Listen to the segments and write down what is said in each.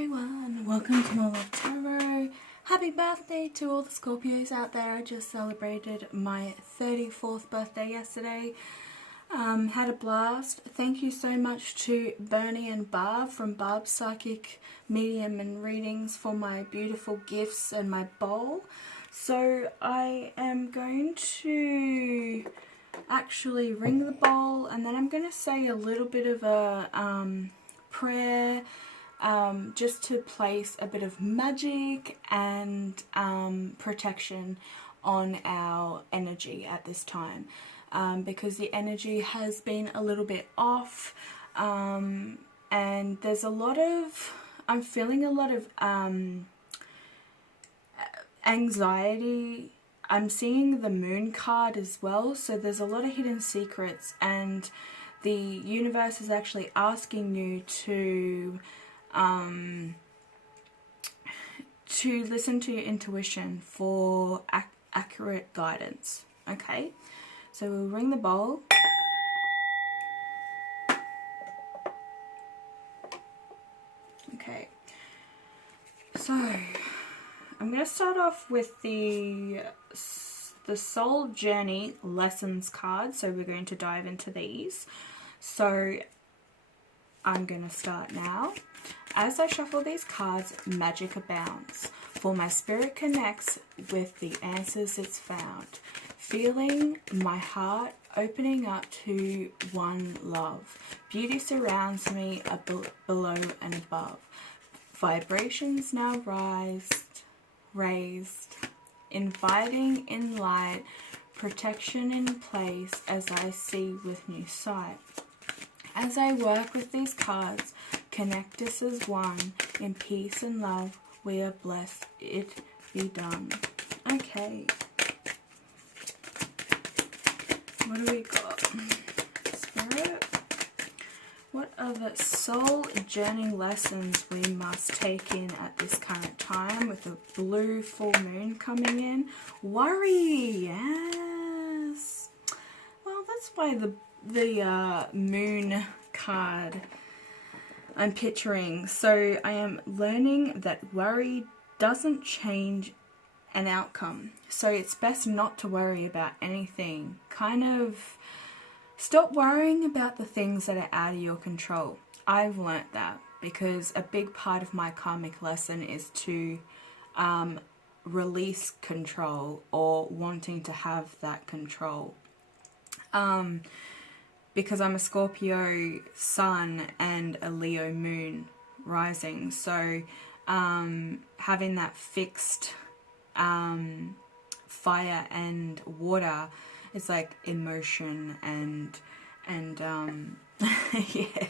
everyone, welcome to More Love Tarot. Happy birthday to all the Scorpios out there. I just celebrated my 34th birthday yesterday. Had a blast. Thank you so much to Bernie and Barb from Barb's Psychic Medium and Readings for my beautiful gifts and my bowl. So I am going to actually ring the bowl, and then I'm going to say a little bit of a prayer just to place a bit of magic and protection on our energy at this time, because the energy has been a little bit off, and there's a lot of, I'm feeling a lot of anxiety. I'm seeing the moon card as well, so there's a lot of hidden secrets, and the universe is actually asking you to listen to your intuition for accurate guidance. Okay, so we'll ring the bowl. Okay, so I'm going to start off with the Soul Journey Lessons card. So we're going to dive into these. So I'm going to start now. As I shuffle these cards, magic abounds, for my spirit connects with the answers it's found, feeling my heart opening up to one love. Beauty surrounds me below and above. Vibrations now raised, inviting in light, protection in place as I see with new sight. As I work with these cards, connect us as one, in peace and love, we are blessed, it be done. Okay. What do we got? Spirit? What are the soul journey lessons we must take in at this current time with the blue full moon coming in? Worry, yes. Well, that's why the moon card I'm picturing. So I am learning that worry doesn't change an outcome. So it's best not to worry about anything. Kind of stop worrying about the things that are out of your control. I've learnt that because a big part of my karmic lesson is to release control, or wanting to have that control. Because I'm a Scorpio sun and a Leo moon rising, so having that fixed fire and water is like emotion and yeah,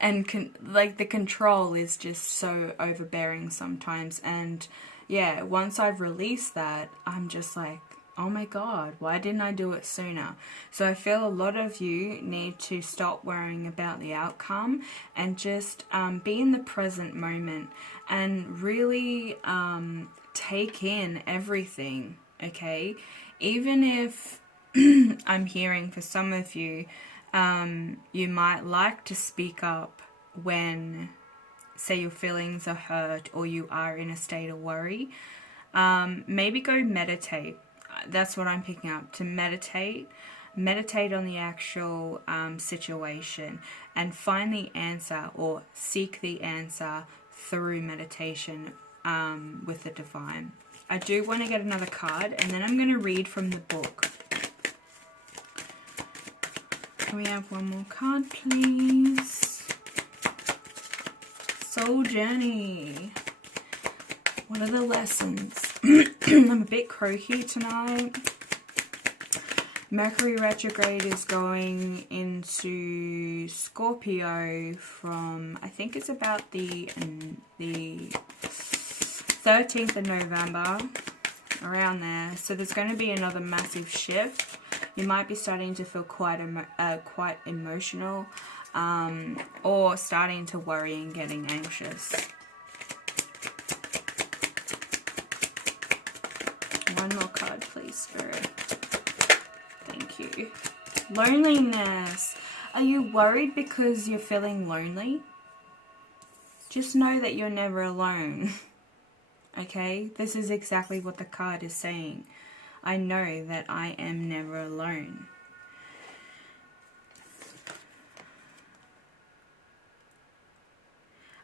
and like the control is just so overbearing sometimes. And yeah, once I've released that, I'm just like, oh my god, why didn't I do it sooner? So I feel a lot of you need to stop worrying about the outcome and just be in the present moment and really take in everything, okay? Even if I'm hearing for some of you, you might like to speak up when, say, your feelings are hurt or you are in a state of worry. Maybe go meditate. That's what I'm picking up, to meditate on the actual situation and find the answer, or seek the answer through meditation with the divine. I do want to get another card, and then I'm going to read from the book. Can we have one more card, please? Soul Journey. What are the lessons? I'm a bit croaky tonight. Mercury retrograde is going into Scorpio from, I think it's about the 13th of November, around there. So there's going to be another massive shift. You might be starting to feel quite emotional, or starting to worry and getting anxious. One more card, please, Spirit. Thank you. Loneliness. Are you worried because you're feeling lonely? just know that you're never alone. Okay? This is exactly what the card is saying. I know that I am never alone.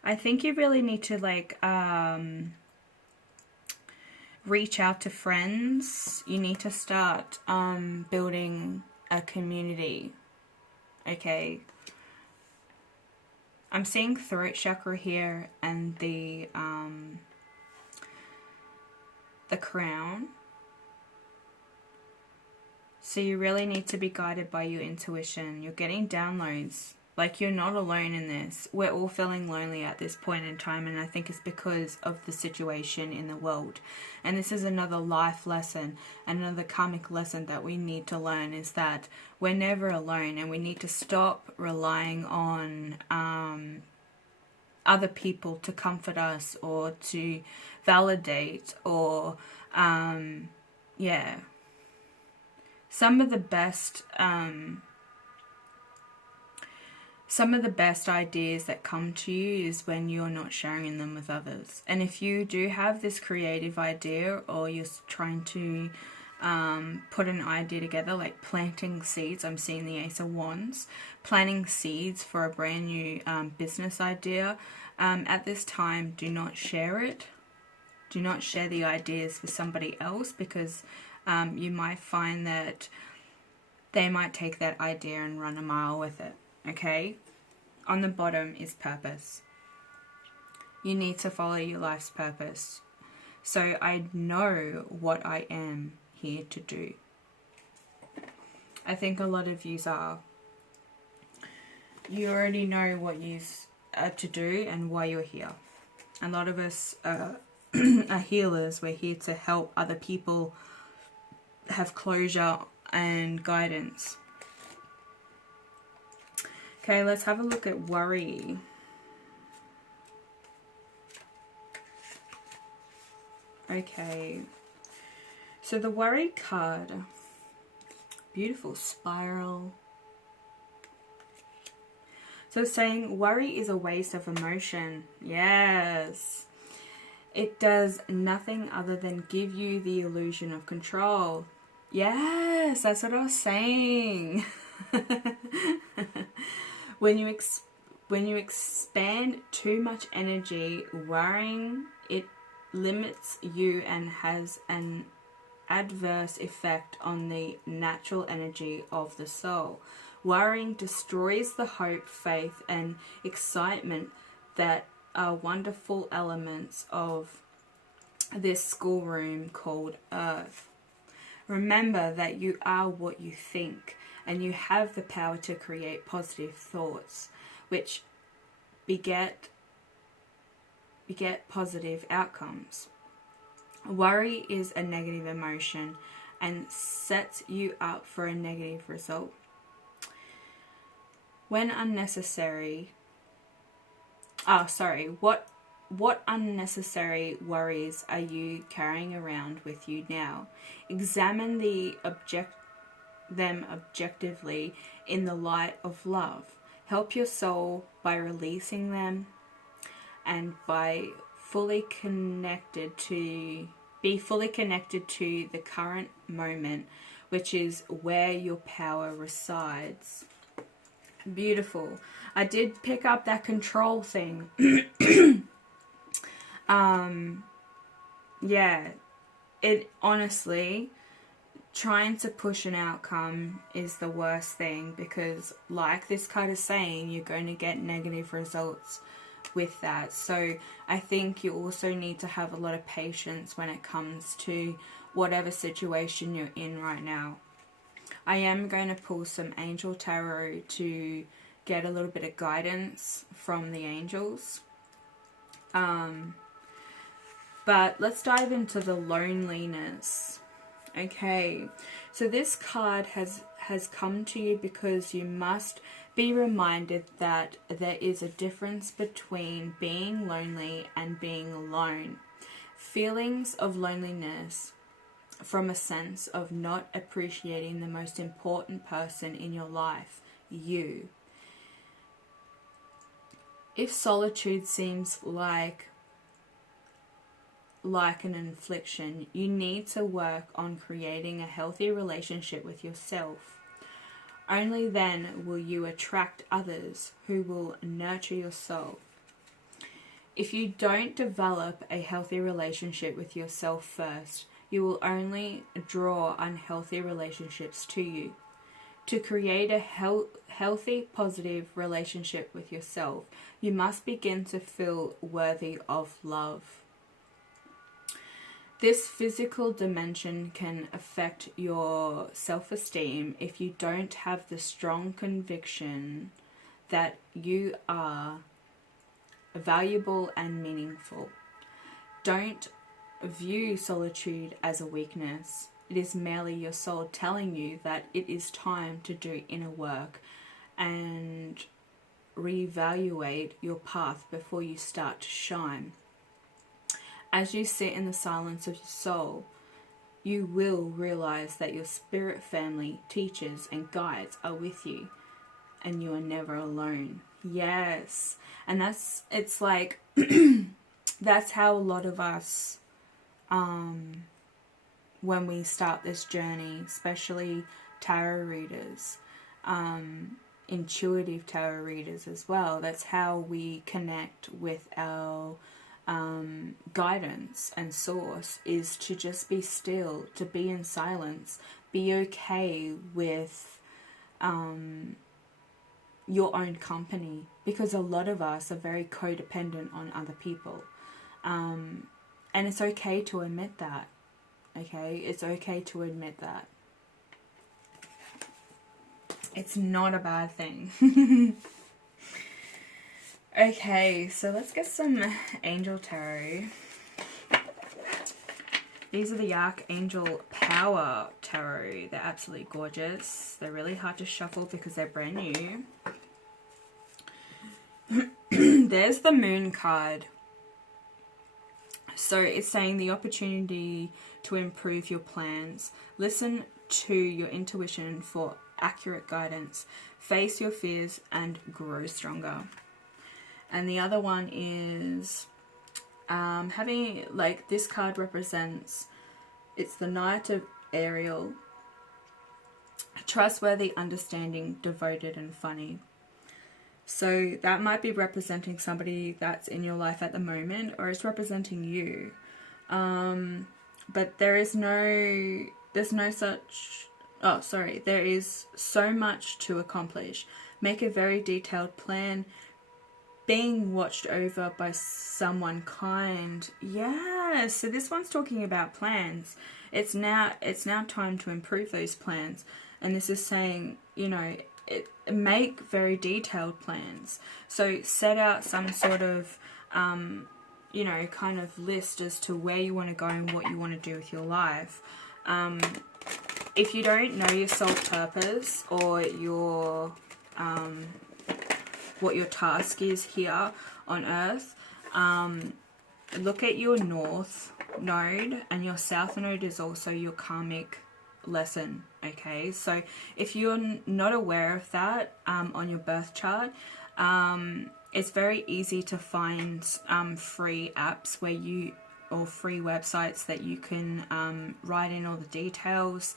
I think you really need to like reach out to friends. You need to start building a community. Okay? I'm seeing throat chakra here and the crown. So you really need to be guided by your intuition. You're getting downloads. Like, you're not alone in this. We're all feeling lonely at this point in time, and I think it's because of the situation in the world. And this is another life lesson, another karmic lesson that we need to learn, is that we're never alone, and we need to stop relying on other people to comfort us or to validate or, yeah. Some of the best ideas that come to you is when you're not sharing them with others. And if you do have this creative idea, or you're trying to put an idea together, like planting seeds, I'm seeing the Ace of Wands, planting seeds for a brand new business idea, at this time, do not share it. Do not share the ideas with somebody else, because you might find that they might take that idea and run a mile with it. Okay? On the bottom is purpose. You need to follow your life's purpose. So I know what I am here to do. I think a lot of yous are. You already know what you are to do and why you're here. A lot of us are healers. We're here to help other people have closure and guidance. Okay, let's have a look at worry. Okay, so the worry card, beautiful spiral. So it's saying worry is a waste of emotion. Yes. It does nothing other than give you the illusion of control. Yes, that's what I was saying. When you expand too much energy, worrying, it limits you and has an adverse effect on the natural energy of the soul. Worrying destroys the hope, faith, and excitement that are wonderful elements of this schoolroom called Earth. Remember that you are what you think, and you have the power to create positive thoughts, which beget positive outcomes. Worry is a negative emotion and sets you up for a negative result. When unnecessary, what unnecessary worries are you carrying around with you now? Examine them objectively in the light of love. Help your soul by releasing them and by be fully connected to the current moment, which is where your power resides. Beautiful. I did pick up that control thing. Yeah, it honestly, trying to push an outcome is the worst thing, because like this card is saying, you're going to get negative results with that. So I think you also need to have a lot of patience when it comes to whatever situation you're in right now. I am going to pull some angel tarot to get a little bit of guidance from the angels. But let's dive into the loneliness. Okay, so this card has come to you because you must be reminded that there is a difference between being lonely and being alone. Feelings of loneliness from a sense of not appreciating the most important person in your life, you. if solitude seems like an infliction, you need to work on creating a healthy relationship with yourself. Only then will you attract others who will nurture your soul. If you don't develop a healthy relationship with yourself first, you will only draw unhealthy relationships to you. To create a healthy, positive relationship with yourself, you must begin to feel worthy of love. This physical dimension can affect your self-esteem if you don't have the strong conviction that you are valuable and meaningful. Don't view solitude as a weakness. It is merely your soul telling you that it is time to do inner work and reevaluate your path before you start to shine. As you sit in the silence of your soul, you will realize that your spirit family, teachers and guides are with you, and you are never alone. Yes. And it's like that's how a lot of us when we start this journey, especially tarot readers, intuitive tarot readers as well, that's how we connect with our guidance and source, is to just be still, to be in silence, be okay with your own company, because a lot of us are very codependent on other people, and it's okay to admit that. Okay, it's okay to admit that. It's not a bad thing. Okay, so let's get some Angel Tarot. These are the Archangel Power Tarot. They're absolutely gorgeous. They're really hard to shuffle because they're brand new. There's the Moon card. So it's saying the opportunity to improve your plans. Listen to your intuition for accurate guidance. Face your fears and grow stronger. And the other one is having, like, this card represents, it's the Knight of Ariel. Trustworthy, understanding, devoted and funny. So that might be representing somebody that's in your life at the moment, or it's representing you. But there is there is so much to accomplish. Make a very detailed plan. Being watched over by someone kind. Yeah, so this one's talking about plans. It's now time to improve those plans. And this is saying, you know, make very detailed plans. So set out some sort of, you know, kind of list as to where you want to go and what you want to do with your life. If you don't know your soul purpose or your what your task is here on earth, look at your north node, and your south node is also your karmic lesson. Okay, so if you're not aware of that on your birth chart, it's very easy to find free apps where or free websites that you can write in all the details,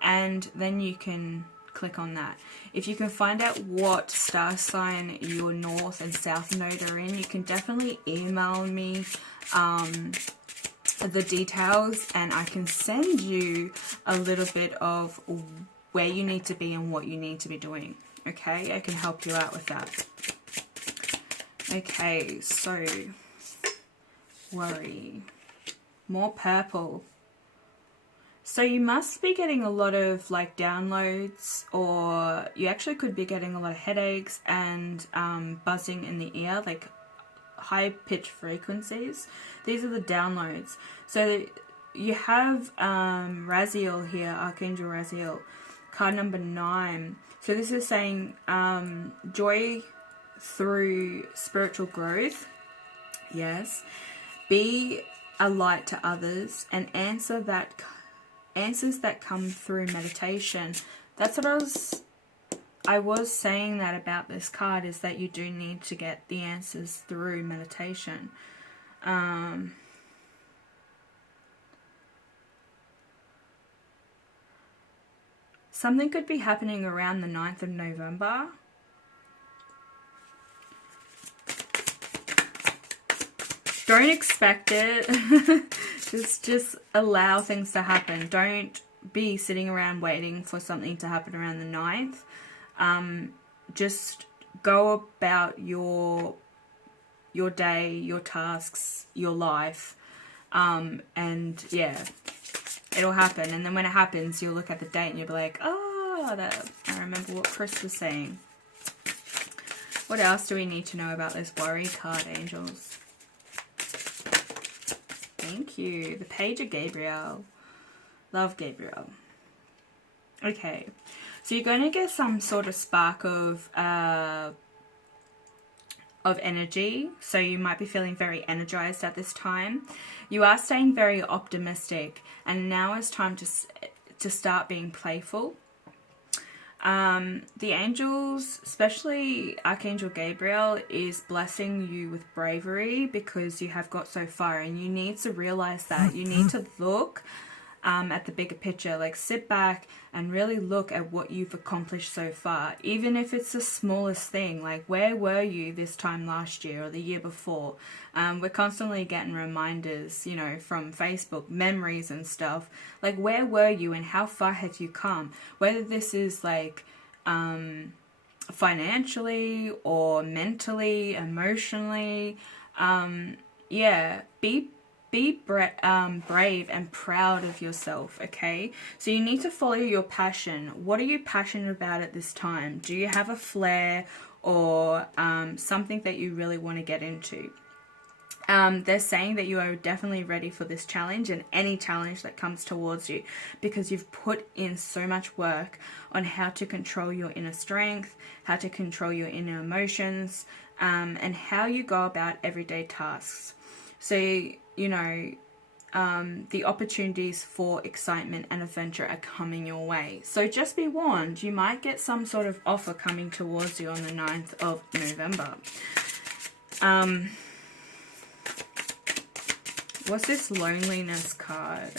and then you can click on that. If you can find out what star sign your north and south node are in, you can definitely email me the details, and I can send you a little bit of where you need to be and what you need to be doing. Okay, I can help you out with that. Okay, so worry. More purple. So you must be getting a lot of like downloads, or you actually could be getting a lot of headaches and buzzing in the ear, like high pitched frequencies. These are the downloads. So you have Raziel here, Archangel Raziel, card number 9. So this is saying joy through spiritual growth. Yes. Be a light to others, and answers that come through meditation. That's what I was saying that about this card is that you do need to get the answers through meditation. Something could be happening around the 9th of November. Don't expect it. just allow things to happen. Don't be sitting around waiting for something to happen around the 9th. Just go about your day, your tasks, your life. And yeah, it'll happen. And then when it happens, you'll look at the date and you'll be like, oh, I remember what Chris was saying. What else do we need to know about this worry card, angels? Thank you. The Page of Gabriel. Love Gabriel. Okay. So you're going to get some sort of spark of energy. So you might be feeling very energized at this time. You are staying very optimistic. And now is time to start being playful. The angels, especially Archangel Gabriel, is blessing you with bravery because you have got so far, and you need to realize that. You need to look at the bigger picture. Like, sit back and really look at what you've accomplished so far, even if it's the smallest thing. Like, where were you this time last year or the year before? We're constantly getting reminders, you know, from Facebook, memories and stuff. Like, where were you and how far have you come? Whether this is like financially or mentally, emotionally, yeah, be brave and proud of yourself, okay? So you need to follow your passion. What are you passionate about at this time? Do you have a flair or something that you really want to get into? They're saying that you are definitely ready for this challenge and any challenge that comes towards you, because you've put in so much work on how to control your inner strength, how to control your inner emotions, and how you go about everyday tasks. So, you know, the opportunities for excitement and adventure are coming your way. So just be warned, you might get some sort of offer coming towards you on the 9th of November. What's this loneliness card?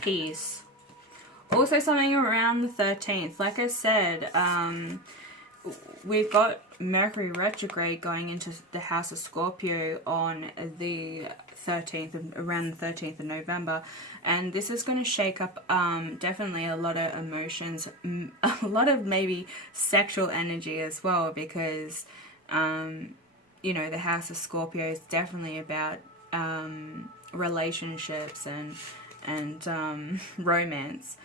Peace. Also something around the 13th. Like I said, we've got Mercury retrograde going into the house of Scorpio on the 13th, around the 13th of November. And this is going to shake up definitely a lot of emotions, a lot of maybe sexual energy as well, because, you know, the house of Scorpio is definitely about relationships and romance.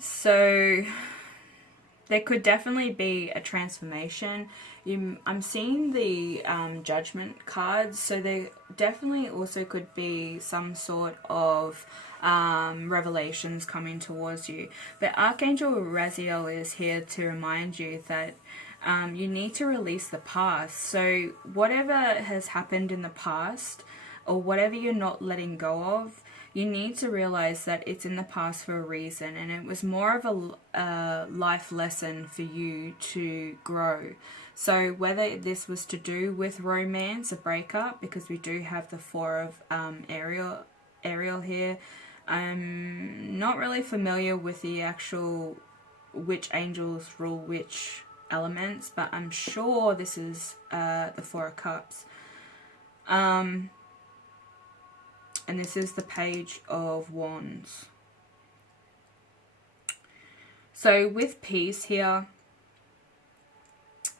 So there could definitely be a transformation. I'm seeing the Judgment cards, so there definitely also could be some sort of revelations coming towards you. But Archangel Raziel is here to remind you that you need to release the past. So whatever has happened in the past, or whatever you're not letting go of, you need to realize that it's in the past for a reason, and it was more of a life lesson for you to grow. So whether this was to do with romance, a breakup, because we do have the Four of Ariel here. I'm not really familiar with the actual which angels rule which elements, but I'm sure this is the Four of Cups. And this is the Page of Wands. So with peace here,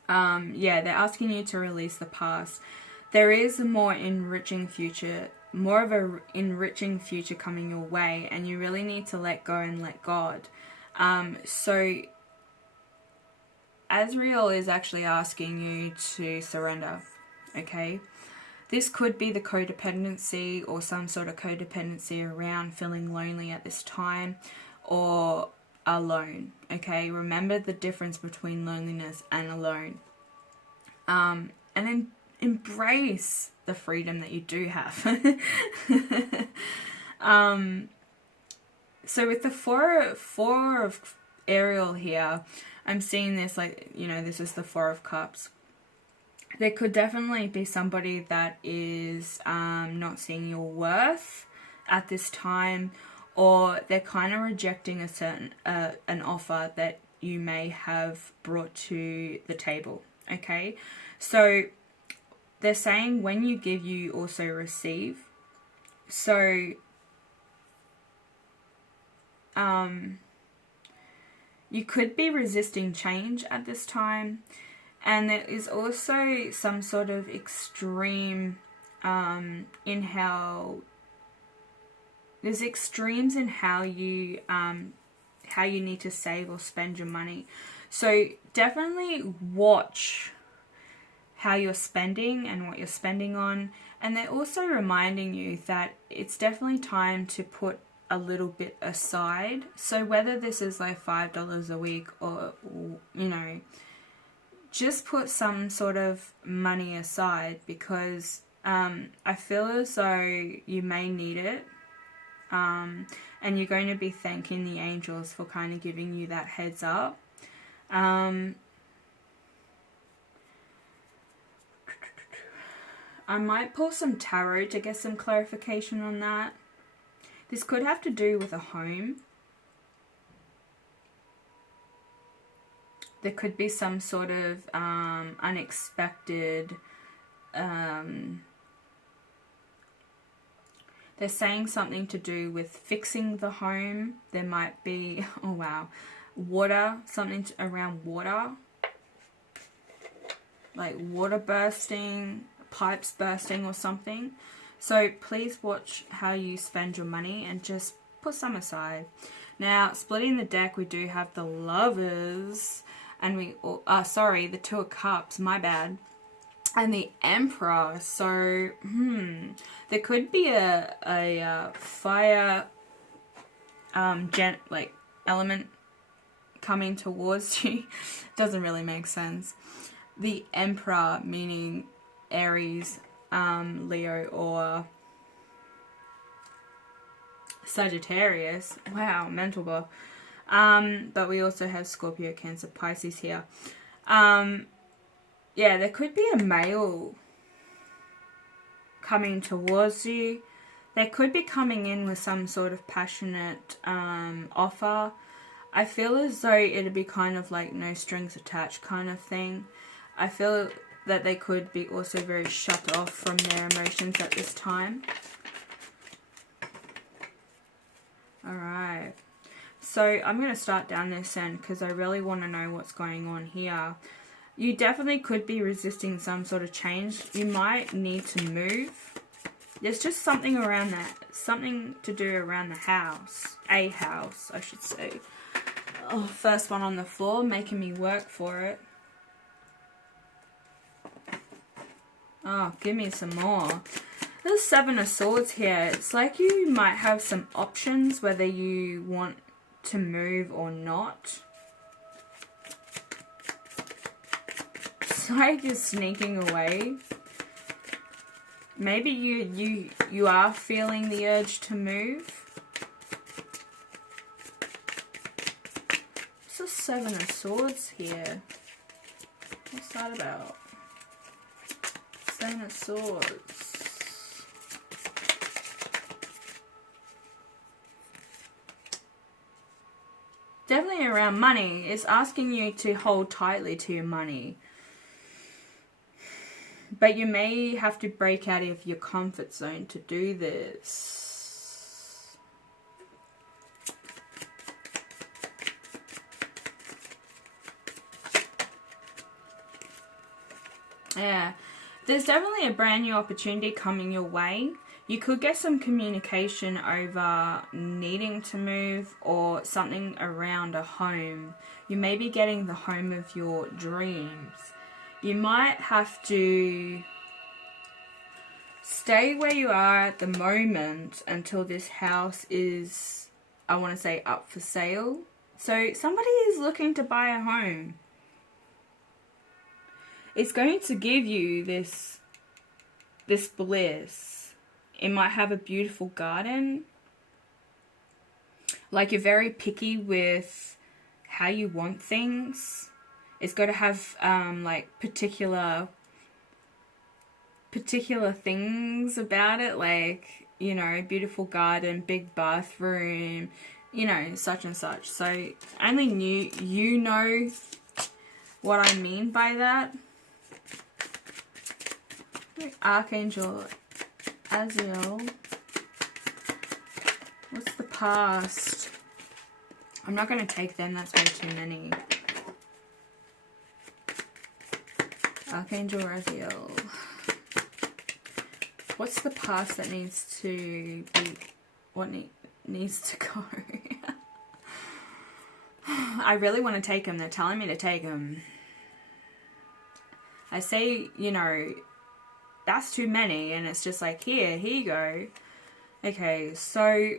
yeah, they're asking you to release the past. There is a more enriching future, more of a enriching future coming your way, and you really need to let go and let God. So Azrael is actually asking you to surrender, okay? This could be the codependency, or some sort of codependency around feeling lonely at this time, or alone, okay? Remember the difference between loneliness and alone. And then embrace the freedom that you do have. So with the four of Ariel here, I'm seeing this like, you know, this is the Four of Cups. There could definitely be somebody that is not seeing your worth at this time, or they're kind of rejecting a certain an offer that you may have brought to the table. Okay, so they're saying when you give, you also receive. So you could be resisting change at this time, and there is also some sort of extreme in how there's extremes in how you need to save or spend your money. So definitely watch how you're spending and what you're spending on, and they're also reminding you that it's definitely time to put a little bit aside. So whether this is like $5 a week, or, you know, just put some sort of money aside, because I feel as though you may need it, and you're going to be thanking the angels for kind of giving you that heads up. I might pull some tarot to get some clarification on that. This could have to do with a home. There could be some sort of unexpected... they're saying something to do with fixing the home. There might be, oh wow, water, something around water. Like water bursting, pipes bursting or something. So please watch how you spend your money and just put some aside. Now, splitting the deck, we do have the Lovers, and the Two of Cups, my bad, and the Emperor. So, there could be a fire element coming towards you. Doesn't really make sense. The Emperor meaning Aries, Leo, or Sagittarius. Wow, mental block. But we also have Scorpio, Cancer, Pisces here. Yeah, there could be a male coming towards you. They could be coming in with some sort of passionate offer. I feel as though it'd be kind of like no strings attached kind of thing. I feel that they could be also very shut off from their emotions at this time. Alright. So I'm going to start down this end because I really want to know what's going on here. You definitely could be resisting some sort of change. You might need to move. There's just something around that. Something to do around the house. A house, I should say. Oh, first one on the floor, making me work for it. Oh, give me some more. There's Seven of Swords here. It's like you might have some options whether you want to move or not. It's like you're sneaking away. Maybe you are feeling the urge to move. It's a Seven of Swords here. What's that about? Seven of Swords. Definitely around money. It's asking you to hold tightly to your money. But you may have to break out of your comfort zone to do this. Yeah. There's definitely a brand new opportunity coming your way. You could get some communication over needing to move or something around a home. You may be getting the home of your dreams. You might have to stay where you are at the moment until this house is, I want to say, up for sale. So somebody is looking to buy a home. It's going to give you this this bliss. It might have a beautiful garden. Like, you're very picky with how you want things. It's got to have like particular things about it, like, you know, beautiful garden, big bathroom, you know, such and such. So only you know what I mean by that. Archangel Aziel. What's the past? I'm not going to take them, that's way too many. Archangel Aziel. What's the past that needs to be, what needs to go? I really want to take them. They're telling me to take them. I say, you know, that's too many, and it's just like, here you go. Okay, so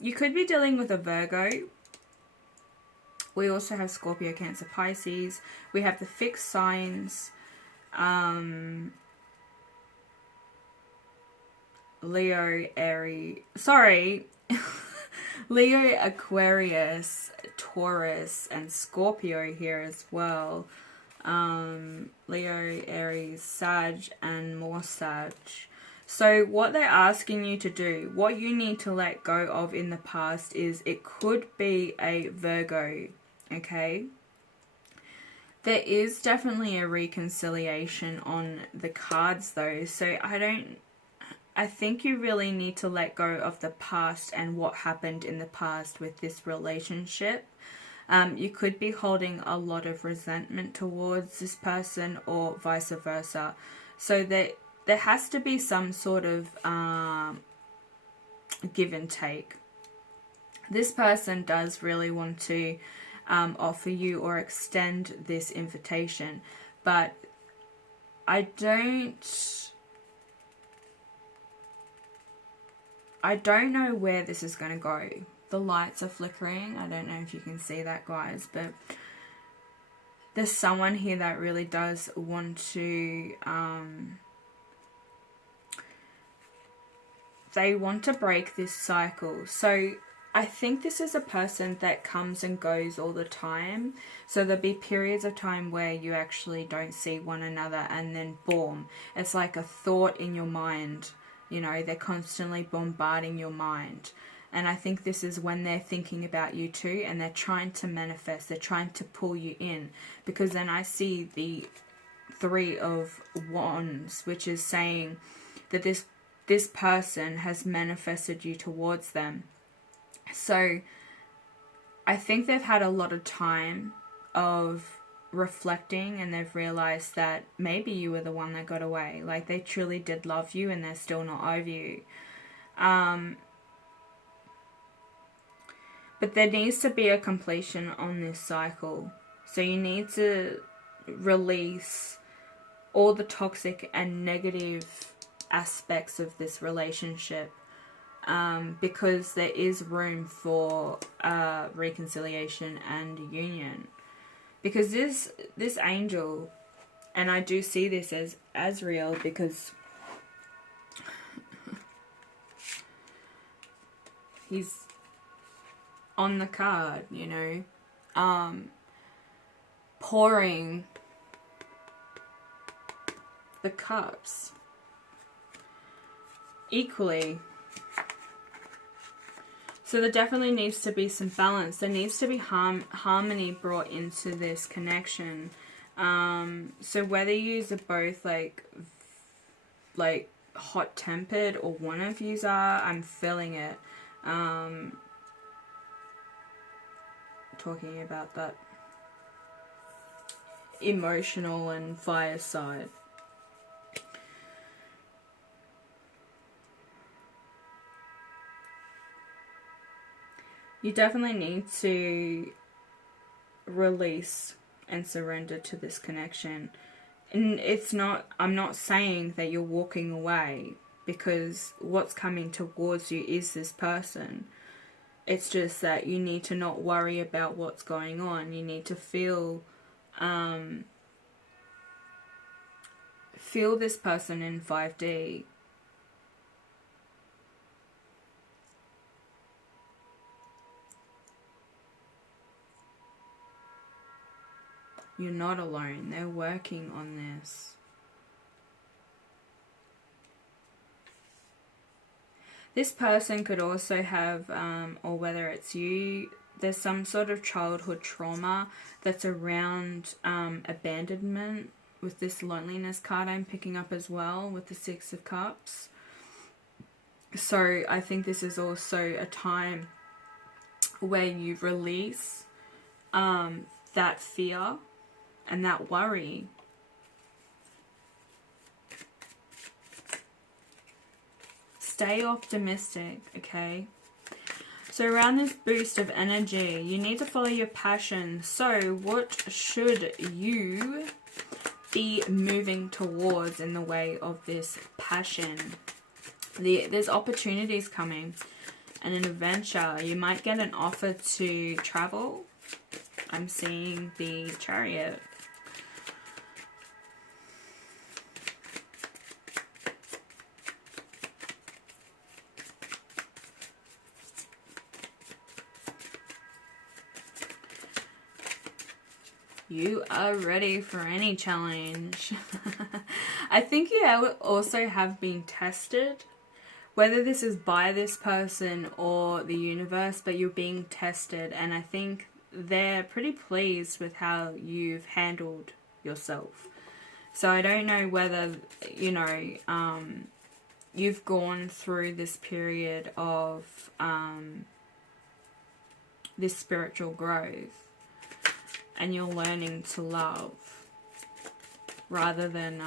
you could be dealing with a Virgo. We also have Scorpio, Cancer, Pisces. We have the fixed signs. Leo, Aries, sorry, Leo, Aquarius, Taurus, and Scorpio here as well. Leo, Aries, Sag, and more Sag. So what they're asking you to do, what you need to let go of in the past is, it could be a Virgo, okay? There is definitely a reconciliation on the cards though, so I think you really need to let go of the past and what happened in the past with this relationship. You could be holding a lot of resentment towards this person, or vice versa. So there has to be some sort of give and take. This person does really want to offer you or extend this invitation, but I don't know where this is going to go. The lights are flickering. I don't know if you can see that, guys, but there's someone here that really does want to they want to break this cycle. So I think this is a person that comes and goes all the time. So there'll be periods of time where you actually don't see one another, and then boom, it's like a thought in your mind. You know, they're constantly bombarding your mind. And I think this is when they're thinking about you too, and they're trying to manifest, they're trying to pull you in. Because then I see the Three of Wands, which is saying that this person has manifested you towards them. So I think they've had a lot of time of reflecting, and they've realized that maybe you were the one that got away. Like, they truly did love you, and they're still not over you. But there needs to be a completion on this cycle. So you need to release all the toxic and negative aspects of this relationship, because there is room for reconciliation and union. Because this angel, and I do see this as Azrael, because he's on the card, you know, pouring the cups equally. So there definitely needs to be some balance. There needs to be harmony brought into this connection. So whether you are both like hot-tempered, or one of you are, I'm feeling it. Talking about that emotional and fire side. You definitely need to release and surrender to this connection. And I'm not saying that you're walking away, because what's coming towards you is this person. It's just that you need to not worry about what's going on. You need to feel feel this person in 5D. You're not alone. They're working on this. This person could also have, or whether it's you, there's some sort of childhood trauma that's around abandonment, with this loneliness card I'm picking up as well, with the Six of Cups. So I think this is also a time where you release that fear and that worry. Stay optimistic, okay? So around this boost of energy, you need to follow your passion. So what should you be moving towards in the way of this passion? There's opportunities coming and an adventure. You might get an offer to travel. I'm seeing the Chariot. You are ready for any challenge. I think you also have been tested, whether this is by this person or the universe, but you're being tested, and I think they're pretty pleased with how you've handled yourself. So I don't know whether, you know, you've gone through this period of this spiritual growth, and you're learning to love rather than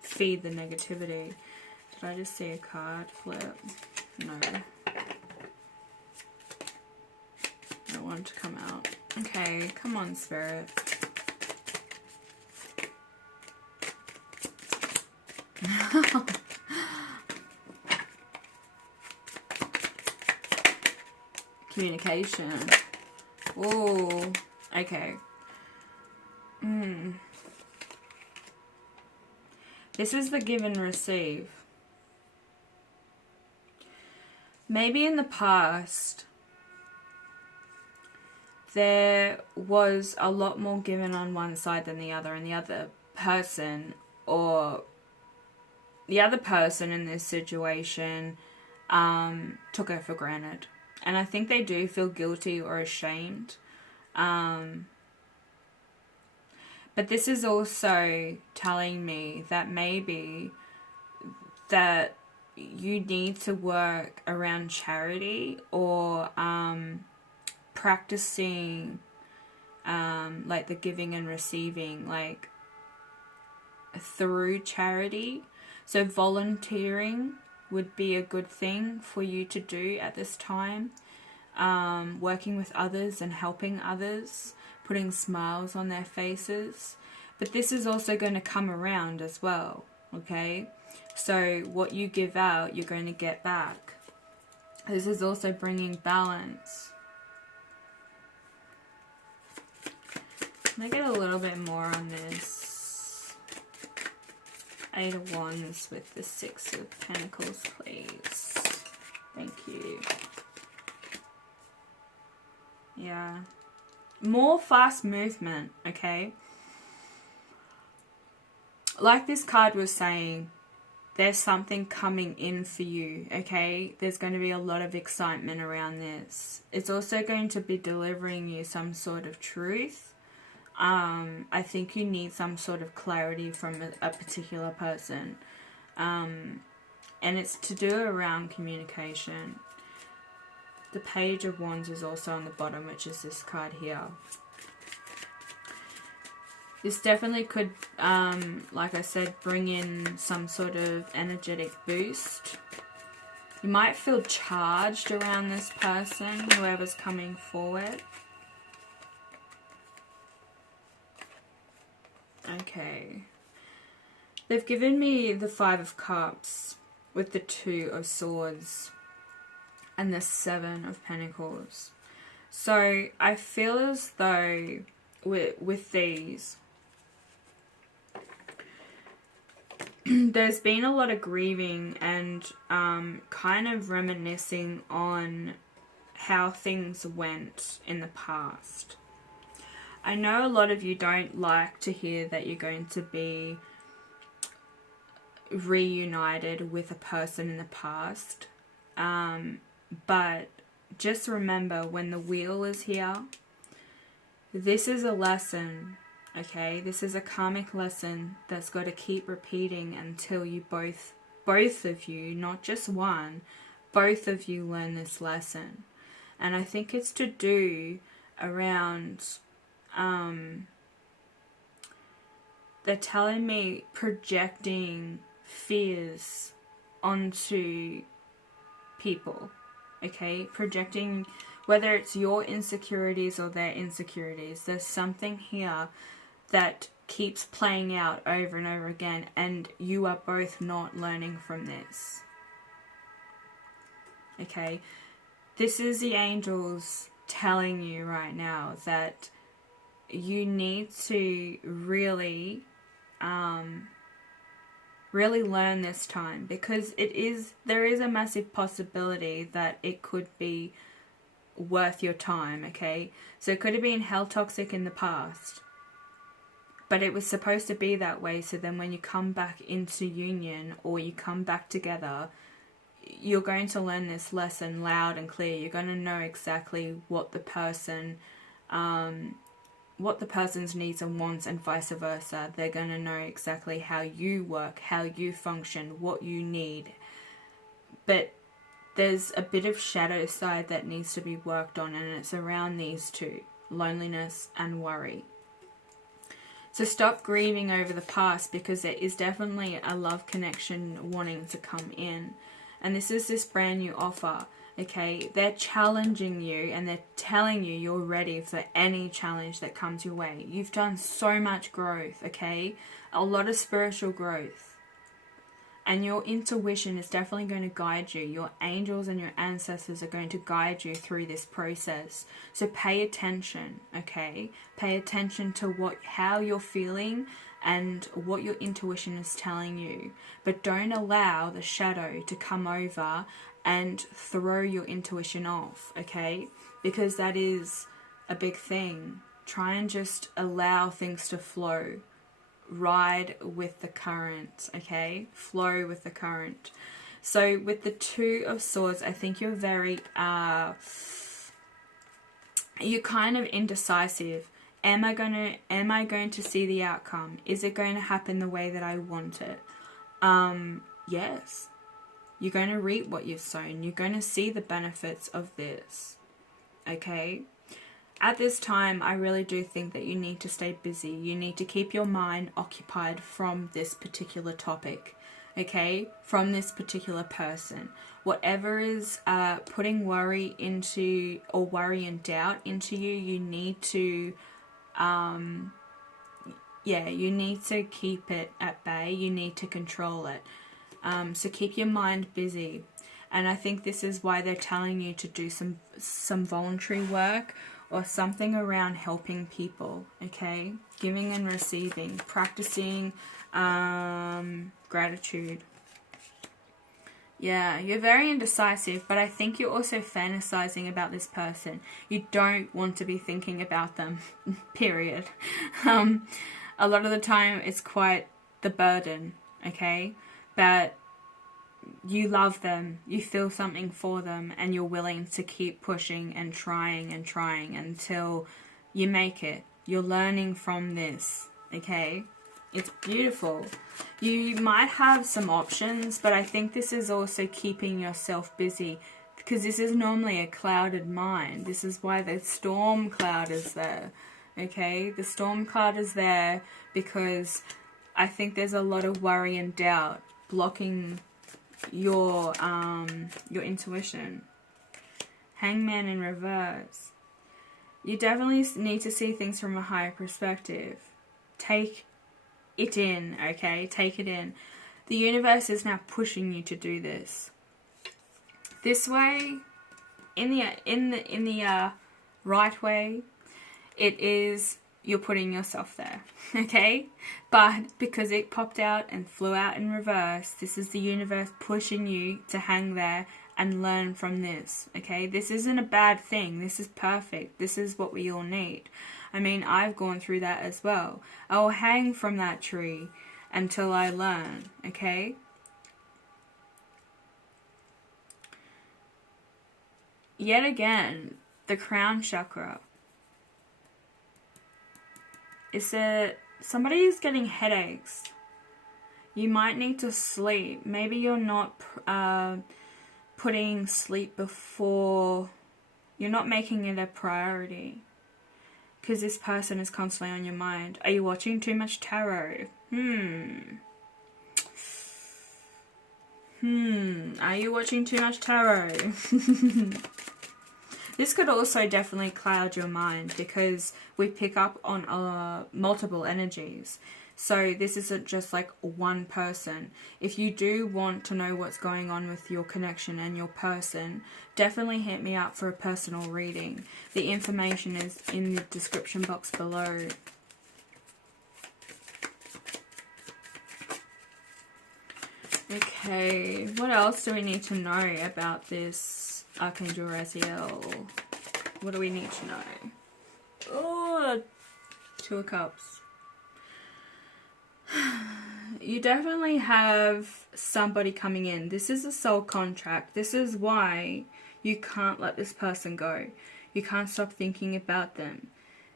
feed the negativity. Did I just see a card flip? No. I want it to come out. Okay, come on, Spirit. Communication. Oh, okay. This is the give and receive. Maybe in the past, there was a lot more given on one side than the other, and the other person, or the other person in this situation, took it for granted. And I think they do feel guilty or ashamed. But this is also telling me that maybe that you need to work around charity, or practicing like the giving and receiving, like through charity. So volunteering would be a good thing for you to do at this time. Working with others and helping others, putting smiles on their faces. But this is also going to come around as well, okay? So what you give out, you're going to get back. This is also bringing balance. Can I get a little bit more on this? Eight of Wands with the Six of Pentacles, please. Thank you. Yeah. More fast movement, okay? Like this card was saying, there's something coming in for you, okay? There's going to be a lot of excitement around this. It's also going to be delivering you some sort of truth. I think you need some sort of clarity from a particular person. And it's to do around communication. The Page of Wands is also on the bottom, which is this card here. This definitely could, like I said, bring in some sort of energetic boost. You might feel charged around this person, whoever's coming forward. Okay. They've given me the Five of Cups with the Two of Swords and the Seven of Pentacles. So I feel as though with these, there's been a lot of grieving and kind of reminiscing on how things went in the past. I know a lot of you don't like to hear that you're going to be reunited with a person in the past, but just remember, when the wheel is here, this is a lesson, okay? This is a karmic lesson that's got to keep repeating until you both of you, not just one, both of you learn this lesson. And I think it's to do around, they're telling me projecting fears onto people, okay? Projecting, whether it's your insecurities or their insecurities, there's something here that keeps playing out over and over again, and you are both not learning from this, okay? This is the angels telling you right now that you need to really learn this time, because there is a massive possibility that it could be worth your time, okay? So it could have been hell toxic in the past, but it was supposed to be that way, so then when you come back into union or you come back together, you're going to learn this lesson loud and clear. You're going to know exactly what the person's needs and wants, and vice versa. They're going to know exactly how you work, how you function, what you need. But there's a bit of shadow side that needs to be worked on, and it's around these two, loneliness and worry. So stop grieving over the past, because there is definitely a love connection wanting to come in. And this is this brand new offer, okay? They're challenging you, and they're telling you you're ready for any challenge that comes your way. You've done so much growth, okay? A lot of spiritual growth. And your intuition is definitely going to guide you. Your angels and your ancestors are going to guide you through this process. So pay attention, okay? Pay attention to how you're feeling and what your intuition is telling you. But don't allow the shadow to come over and throw your intuition off, okay? Because that is a big thing. Try and just allow things to flow. Ride with the current, okay? Flow with the current. So with the Two of Swords, I think you're very, you're kind of indecisive. Am I going to see the outcome? Is it going to happen the way that I want it? Yes. You're going to reap what you've sown. You're going to see the benefits of this. Okay? At this time, I really do think that you need to stay busy. You need to keep your mind occupied from this particular topic. Okay? From this particular person. Whatever is putting worry into, or worry and doubt into you, you need to... you need to keep it at bay. You need to control it. So keep your mind busy. And I think this is why they're telling you to do some voluntary work or something around helping people, okay? Giving and receiving, practicing gratitude. Yeah, you're very indecisive, but I think you're also fantasizing about this person. You don't want to be thinking about them, period. A lot of the time it's quite the burden, okay? But you love them, you feel something for them, and you're willing to keep pushing and trying until you make it. You're learning from this, okay? It's beautiful. You might have some options, but I think this is also keeping yourself busy, because this is normally a clouded mind. This is why the storm cloud is there, okay? The storm cloud is there because I think there's a lot of worry and doubt blocking your intuition. Hangman in reverse. You definitely need to see things from a higher perspective. Take it in, okay? Take it in. The universe is now pushing you to do this. This way, in the right way, it is you're putting yourself there, okay? But because it popped out and flew out in reverse, this is the universe pushing you to hang there and learn from this, okay? This isn't a bad thing. This is perfect. This is what we all need. I mean, I've gone through that as well. I will hang from that tree until I learn, okay? Yet again, the crown chakra. Is that somebody is getting headaches. You might need to sleep. Maybe you're not putting sleep before, you're not making it a priority. Because this person is constantly on your mind. Are you watching too much tarot? Are you watching too much tarot? This could also definitely cloud your mind because we pick up on multiple energies. So this isn't just like one person. If you do want to know what's going on with your connection and your person, definitely hit me up for a personal reading. The information is in the description box below. Okay, what else do we need to know about this Archangel Raziel? What do we need to know? Oh, Two of Cups. You definitely have somebody coming in. This is a soul contract. This is why you can't let this person go. You can't stop thinking about them.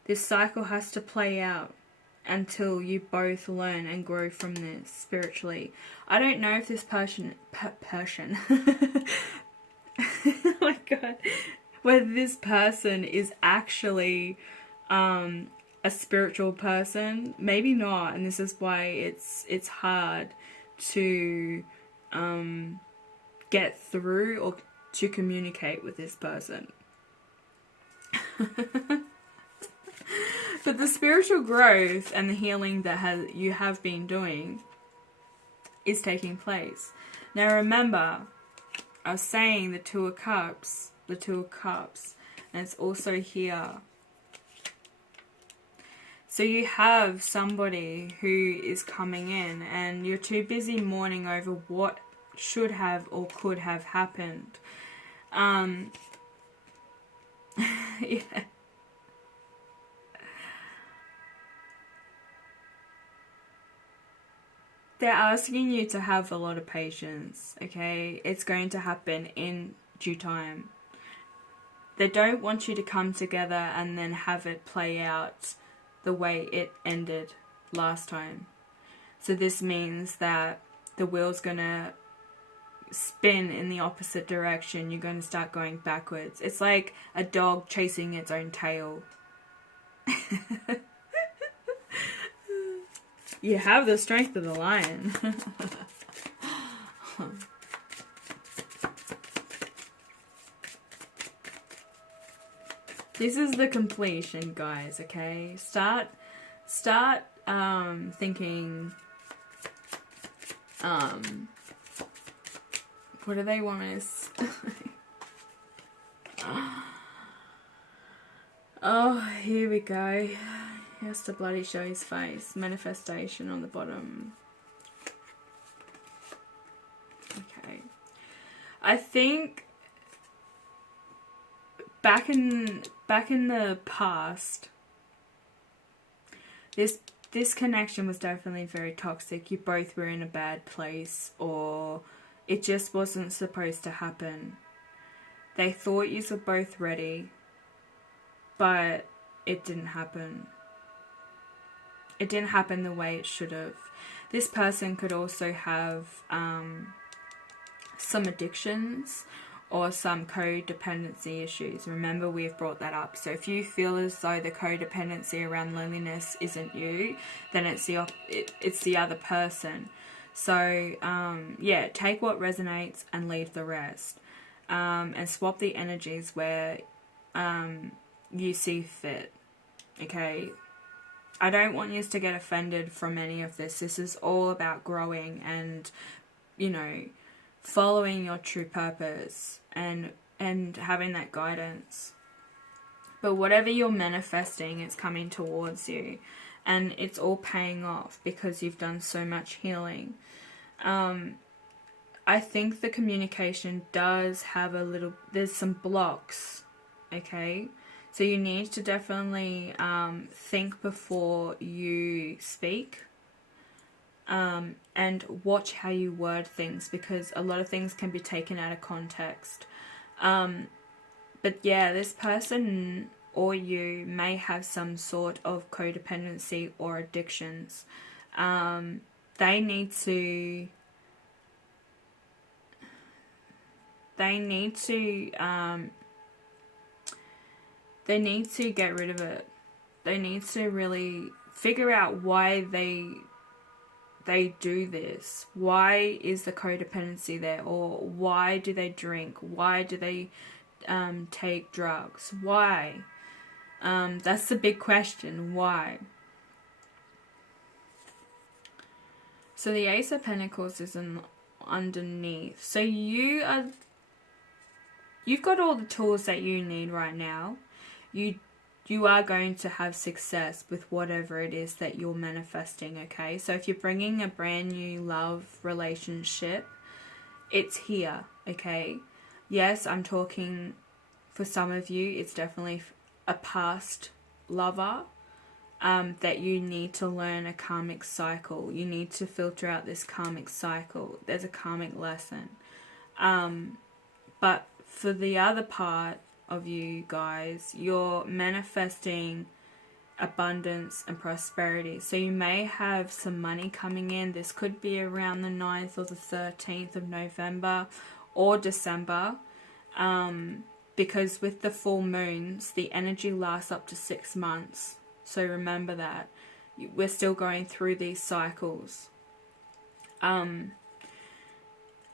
This cycle has to play out until you both learn and grow from this spiritually. I don't know if this person oh my god, whether this person is actually a spiritual person. Maybe not, and this is why it's hard to get through or to communicate with this person. But the spiritual growth and the healing that you have been doing is taking place. Now remember, I was saying the Two of Cups, and it's also here. So you have somebody who is coming in and you're too busy mourning over what should have or could have happened. Yeah. They're asking you to have a lot of patience, okay? It's going to happen in due time. They don't want you to come together and then have it play out the way it ended last time. So this means that the wheel's going to spin in the opposite direction. You're going to start going backwards. It's like a dog chasing its own tail. You have the strength of the lion. This is the completion, guys, okay? Start thinking, what do they want us? Oh, here we go. He has to bloody show his face. Manifestation on the bottom. Okay. I think back in the past, this connection was definitely very toxic. You both were in a bad place, or it just wasn't supposed to happen. They thought you were both ready, but it didn't happen. It didn't happen the way it should have. This person could also have some addictions or some codependency issues. Remember, we've brought that up. So if you feel as though the codependency around loneliness isn't you, then it's the other person. So yeah, take what resonates and leave the rest. And swap the energies where you see fit. Okay? I don't want you to get offended from any of this. This is all about growing and, you know, following your true purpose and having that guidance. But whatever you're manifesting, it's coming towards you. And it's all paying off because you've done so much healing. I think the communication does have a little... There's some blocks, okay? So you need to definitely think before you speak. And watch how you word things, because a lot of things can be taken out of context. But yeah, this person or you may have some sort of codependency or addictions. They need to get rid of it. They need to really figure out why they do this. Why is the codependency there? Or why do they drink? Why do they take drugs? Why? That's the big question. Why? So the Ace of Pentacles is underneath. So you've got all the tools that you need right now. You are going to have success with whatever it is that you're manifesting, okay? So if you're bringing a brand new love relationship, it's here, okay? Yes, I'm talking for some of you, it's definitely a past lover that you need to learn a karmic cycle. You need to filter out this karmic cycle. There's a karmic lesson. But for the other part of you guys, you're manifesting abundance and prosperity. So you may have some money coming in. This could be around the 9th or the 13th of November or December. Because with the full moons, the energy lasts up to 6 months. So remember that. We're still going through these cycles. And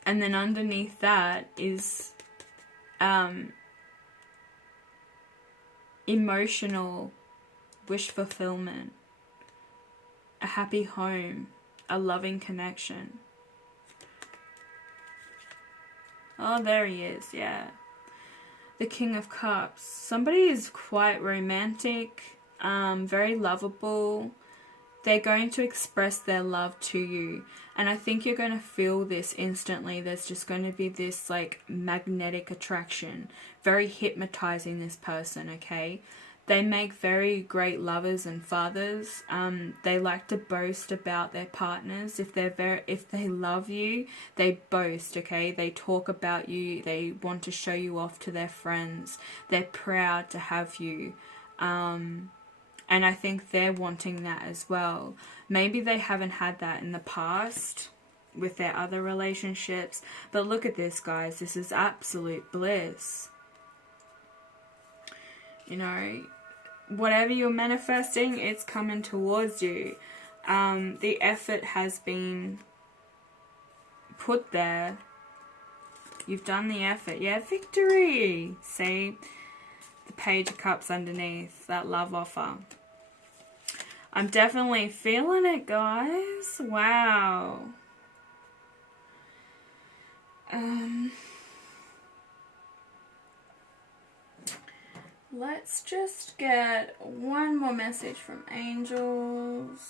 then underneath that is emotional wish fulfillment, a happy home, a loving connection. Oh, there he is, yeah. The King of Cups. Somebody is quite romantic, very lovable. They're going to express their love to you. And I think you're going to feel this instantly. There's just going to be this like magnetic attraction. Very hypnotizing, this person, okay? They make very great lovers and fathers. They like to boast about their partners. If they love you, they boast, okay? They talk about you. They want to show you off to their friends. They're proud to have you. And I think they're wanting that as well. Maybe they haven't had that in the past with their other relationships. But look at this, guys. This is absolute bliss. You know, whatever you're manifesting, it's coming towards you. The effort has been put there. You've done the effort. Yeah, victory. See? The Page of Cups underneath, that love offer. I'm definitely feeling it, guys. Wow. Let's just get one more message from angels.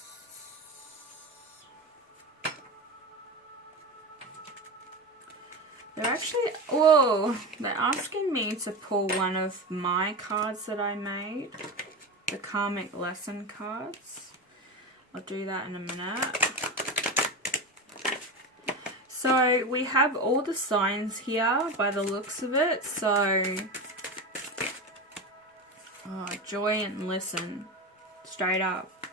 They're actually, whoa, they're asking me to pull one of my cards that I made. The Karmic Lesson cards. I'll do that in a minute. So we have all the signs here by the looks of it. So, joy and listen. Straight up.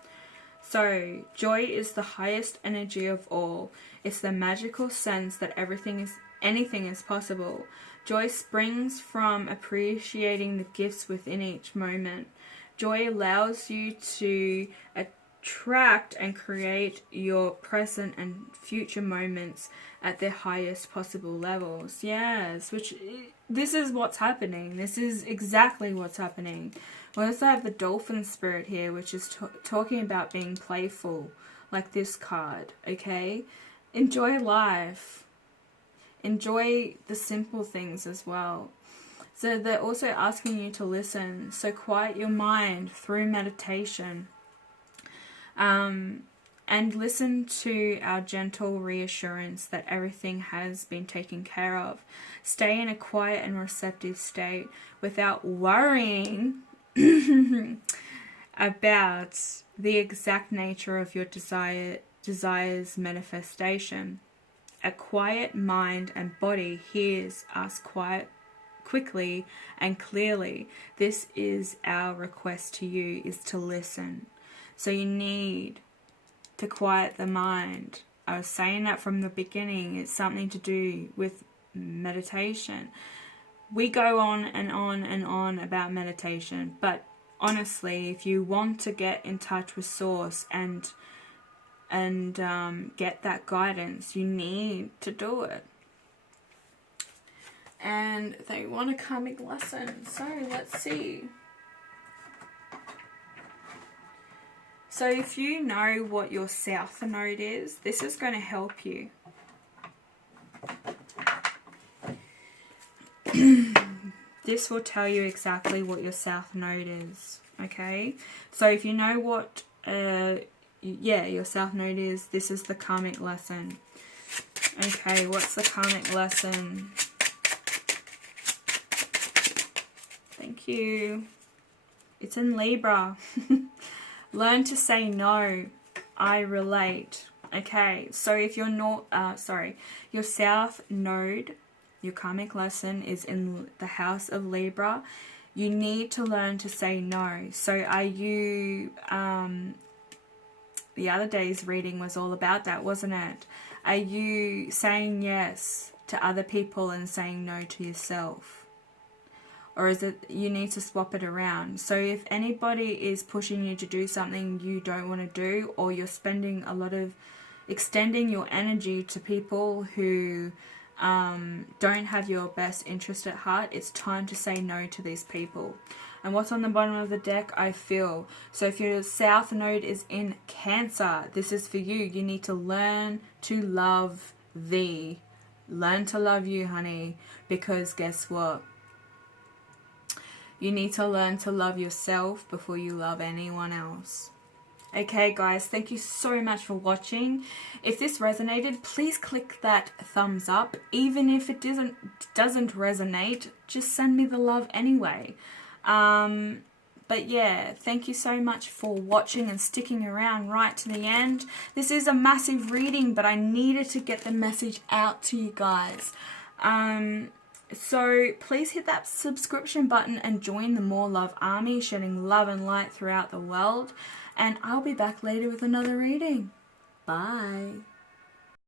So, joy is the highest energy of all. It's the magical sense that anything is possible. Joy springs from appreciating the gifts within each moment. Joy allows you to attract and create your present and future moments at their highest possible levels. Yes, this is what's happening. This is exactly what's happening. We also have the dolphin spirit here, which is talking about being playful, like this card, okay? Enjoy life. Enjoy the simple things as well. So they're also asking you to listen. So quiet your mind through meditation. And listen to our gentle reassurance that everything has been taken care of. Stay in a quiet and receptive state without worrying about the exact nature of your desire's manifestation. A quiet mind and body hears us quickly and clearly. This is our request to you, is to listen. So you need to quiet the mind. I was saying that from the beginning. It's something to do with meditation. We go on and on and on about meditation, but honestly, if you want to get in touch with Source and get that guidance, you need to do it. And they want a karmic lesson. So let's see. So if you know what your south node is, this is going to help you. This will tell you exactly what your south node is. Okay? So if you know what your south node is, this is the karmic lesson. Okay, what's the karmic lesson? Thank you. It's in Libra. Learn to say no. I relate. Okay, so if you're not, your south node, your karmic lesson is in the house of Libra. You need to learn to say no. So are you, the other day's reading was all about that, wasn't it? Are you saying yes to other people and saying no to yourself? Or is it you need to swap it around? So if anybody is pushing you to do something you don't want to do, or you're spending a lot of extending your energy to people who don't have your best interest at heart, it's time to say no to these people. And what's on the bottom of the deck? I feel. So if your south node is in Cancer, this is for you. You need to learn to love thee. Learn to love you, honey. Because guess what? You need to learn to love yourself before you love anyone else. Okay, guys, thank you so much for watching. If this resonated, please click that thumbs up. Even if it doesn't resonate, just send me the love anyway. But yeah, thank you so much for watching and sticking around right to the end. This is a massive reading, but I needed to get the message out to you guys. So please hit that subscription button and join the More Love Army, shedding love and light throughout the world. And I'll be back later with another reading. Bye.